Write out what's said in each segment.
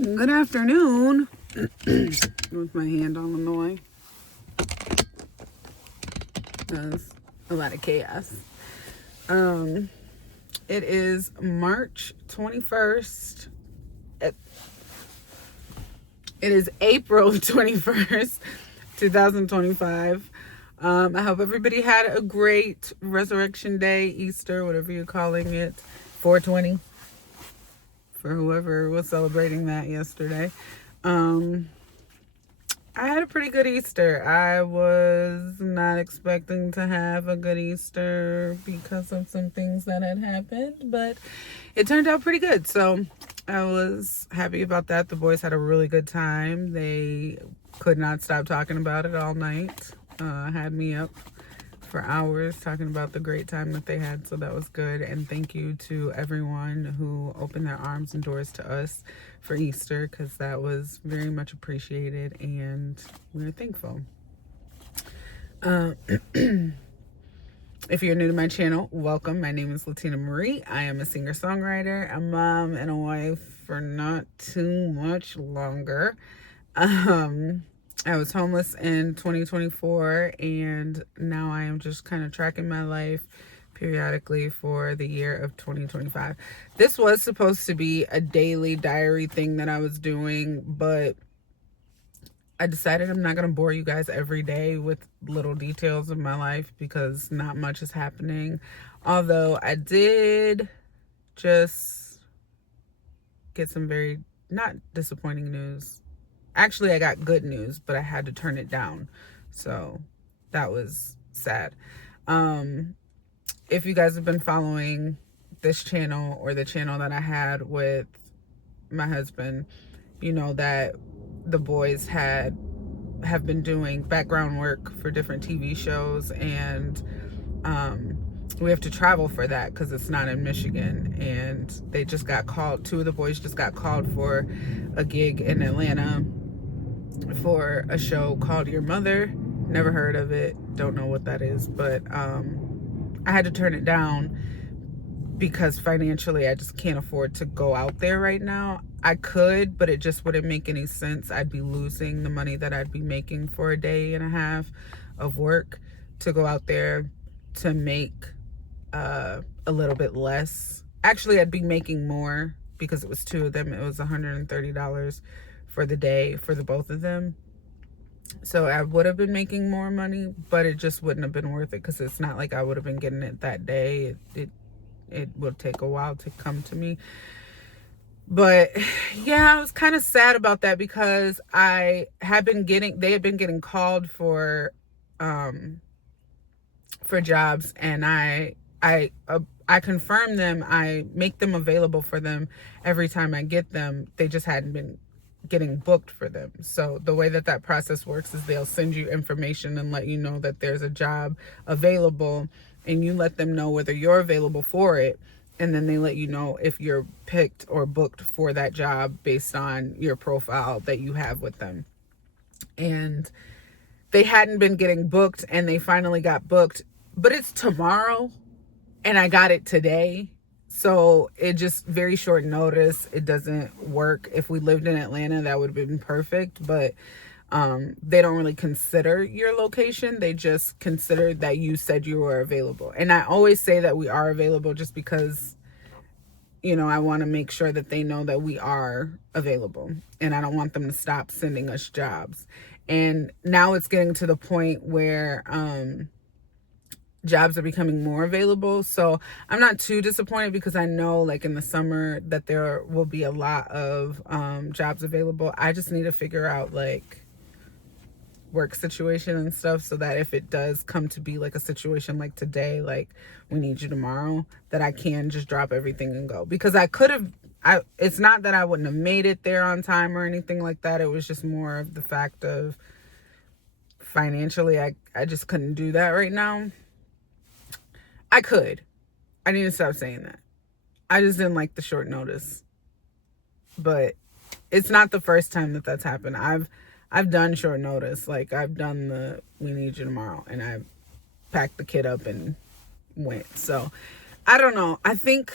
Good afternoon. With my hand on the noise. That's a lot of chaos. It is March 21st. It is April 21st, 2025. I hope everybody had a great Resurrection Day, Easter, whatever you're calling it, 420, for whoever was celebrating that yesterday. I had a pretty good Easter. I was not expecting to have a good Easter because of some things that had happened, but it turned out pretty good. So I was happy about that. The boys had a really good time. They could not stop talking about it all night. Had me up for hours talking about the great time that they had, so that was good. And thank you to everyone who opened their arms and doors to us for Easter, because that was very much appreciated and we're thankful. If you're new to my channel, welcome. My name is Latina Marie. I am a singer-songwriter, a mom, and a wife for not too much longer. I was homeless in 2024, and now I am just kind of tracking my life periodically for the year of 2025. This was supposed to be a daily diary thing that I was doing, but I decided I'm not going to bore you guys every day with little details of my life because not much is happening. Although I did just get some very not disappointing news. Actually, I got good news, but I had to turn it down. So that was sad. If you guys have been following this channel or the channel that I had with my husband, you know that the boys have been doing background work for different TV shows, and we have to travel for that because it's not in Michigan. And they just got called, two of the boys just got called for a gig in Atlanta for a show called Your Mother. Never heard of it, don't know what that is, but I had to turn it down because financially I just can't afford to go out there right now. I could, but it just wouldn't make any sense. I'd be losing the money that I'd be making for a day and a half of work to go out there to make a little bit less. Actually, I'd be making more because it was two of them. It was $130 for the day for the both of them. So I would have been making more money, but it just wouldn't have been worth it because it's not like I would have been getting it that day. It will take a while to come to me. But yeah, I was kind of sad about that because they had been getting called for jobs, and I confirm them. I make them available for them every time I get them. They just hadn't been getting booked for them. So the way that process works is they'll send you information and let you know that there's a job available, and you let them know whether you're available for it, and then they let you know if you're picked or booked for that job based on your profile that you have with them. And they hadn't been getting booked, and they finally got booked, but it's tomorrow and I got it today. So it just very short notice. It doesn't work. If we lived in Atlanta, that would have been perfect, but they don't really consider your location. They just consider that you said you were available. And I always say that we are available just because, you know, I want to make sure that they know that we are available, and I don't want them to stop sending us jobs. And now it's getting to the point where jobs are becoming more available. So I'm not too disappointed because I know like in the summer that there will be a lot of jobs available. I just need to figure out like work situation and stuff so that if it does come to be like a situation like today, like we need you tomorrow, that I can just drop everything and go. Because it's not that I wouldn't have made it there on time or anything like that. It was just more of the fact of financially, I just couldn't do that right now. I could. I need to stop saying that. I just didn't like the short notice. But it's not the first time that that's happened. I've done short notice. Like I've done the we need you tomorrow, and I packed the kid up and went. So I don't know. I think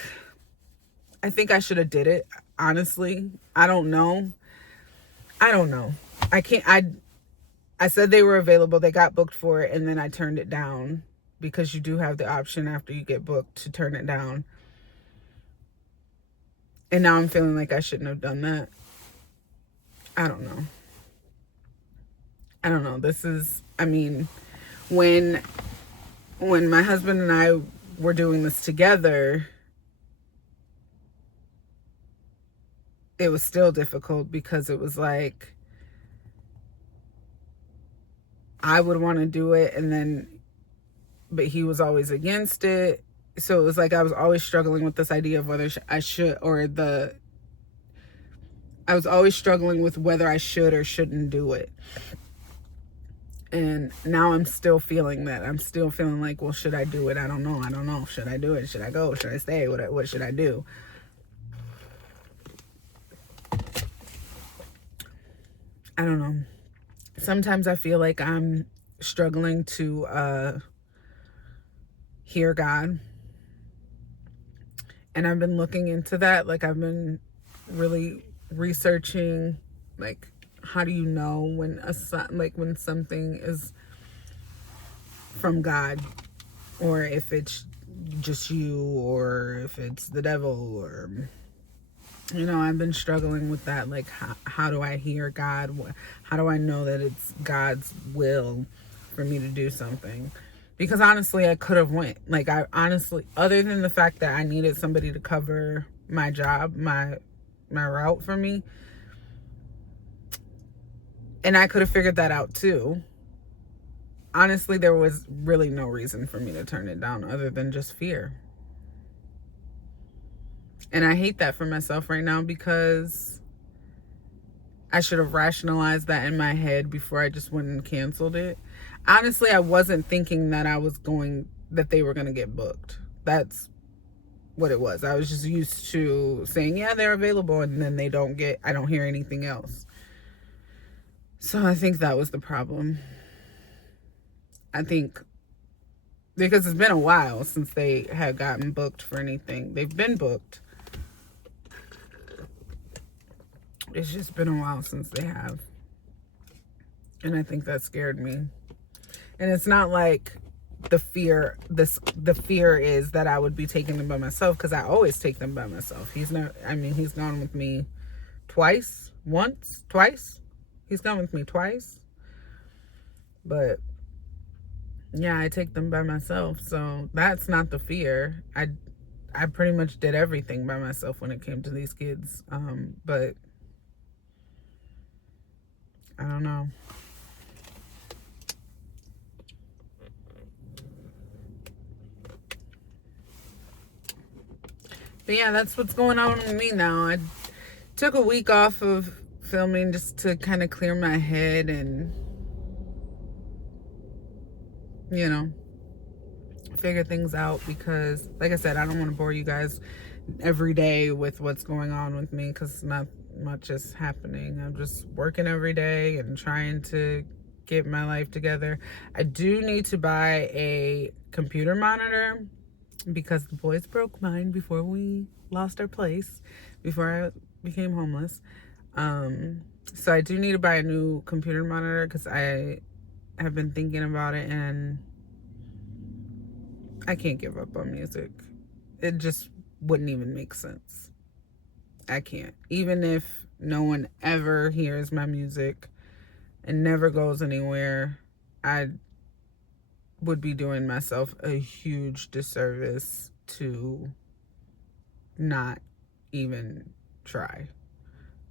I should have did it. honestly. I don't know. I don't know. I can't. I said they were available. They got booked for it, and then I turned it down because you do have the option after you get booked to turn it down. And now I'm feeling like I shouldn't have done that. I don't know. I don't know. This is, I mean, when my husband and I were doing this together, it was still difficult because it was like I would want to do it, and then but he was always against it. So it was like I was always struggling with this idea of whether I should, or I was always struggling with whether I should or shouldn't do it. And now I'm still feeling that. I'm still feeling like, well, should I do it? I don't know. I don't know. Should I do it? Should I go? Should I stay? What should I do? I don't know. Sometimes I feel like I'm struggling to hear God. And I've been looking into that. Like, I've been really researching, like, how do you know when when something is from God, or if it's just you, or if it's the devil, or I've been struggling with that. Like, how do I hear God? How do I know that it's God's will for me to do something? Because honestly, I could have went. Like, I honestly, other than the fact that I needed somebody to cover my job, my route for me, and I could have figured that out too. Honestly, there was really no reason for me to turn it down other than just fear. And I hate that for myself right now because I should have rationalized that in my head before I just went and canceled it. Honestly, I wasn't thinking that that they were going to get booked. That's what it was. I was just used to saying, yeah, they're available, and then I don't hear anything else. So I think that was the problem. I think because it's been a while since they had gotten booked for anything. They've been booked. It's just been a while since they have. And I think that scared me. And it's not like the fear is that I would be taking them by myself, because I always take them by myself. He's gone with me twice. He's gone with me twice. But yeah, I take them by myself. So that's not the fear. I pretty much did everything by myself when it came to these kids. But I don't know. But yeah, that's what's going on with me now. I took a week off of filming just to kind of clear my head and, figure things out, because, like I said, I don't want to bore you guys every day with what's going on with me, because not much is happening. I'm just working every day and trying to get my life together. I do need to buy a computer monitor because the boys broke mine before we lost our place, before I became homeless. So I do need to buy a new computer monitor because I have been thinking about it, and I can't give up on music. It just wouldn't even make sense. I can't. Even if no one ever hears my music and never goes anywhere, I would be doing myself a huge disservice to not even try.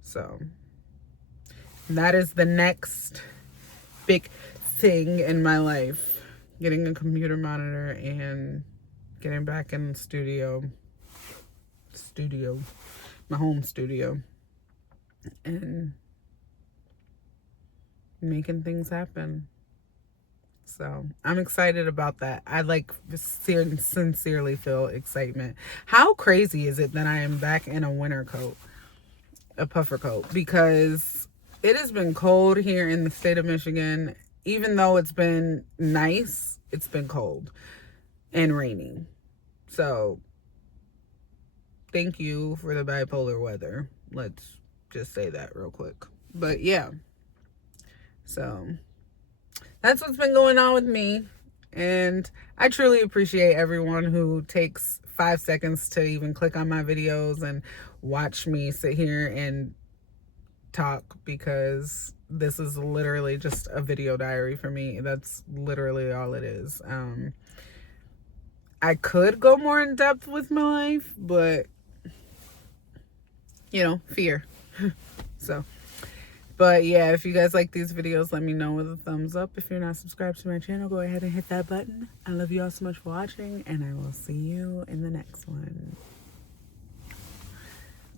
So that is the next big thing in my life: getting a computer monitor and getting back in the studio, my home studio, and making things happen. So I'm excited about that. I sincerely feel excitement. How crazy is it that I am back in a winter coat, a puffer coat? Because it has been cold here in the state of Michigan. Even though it's been nice, it's been cold and raining. So thank you for the bipolar weather. Let's just say that real quick. But yeah, so that's what's been going on with me. And I truly appreciate everyone who takes 5 seconds to even click on my videos and watch me sit here and talk, because this is literally just a video diary for me. That's literally all it is. I could go more in depth with my life, but you know, fear. So, but yeah, if you guys like these videos, let me know with a thumbs up. If you're not subscribed to my channel, go ahead and hit that button. I love you all so much for watching, and I will see you in the next one.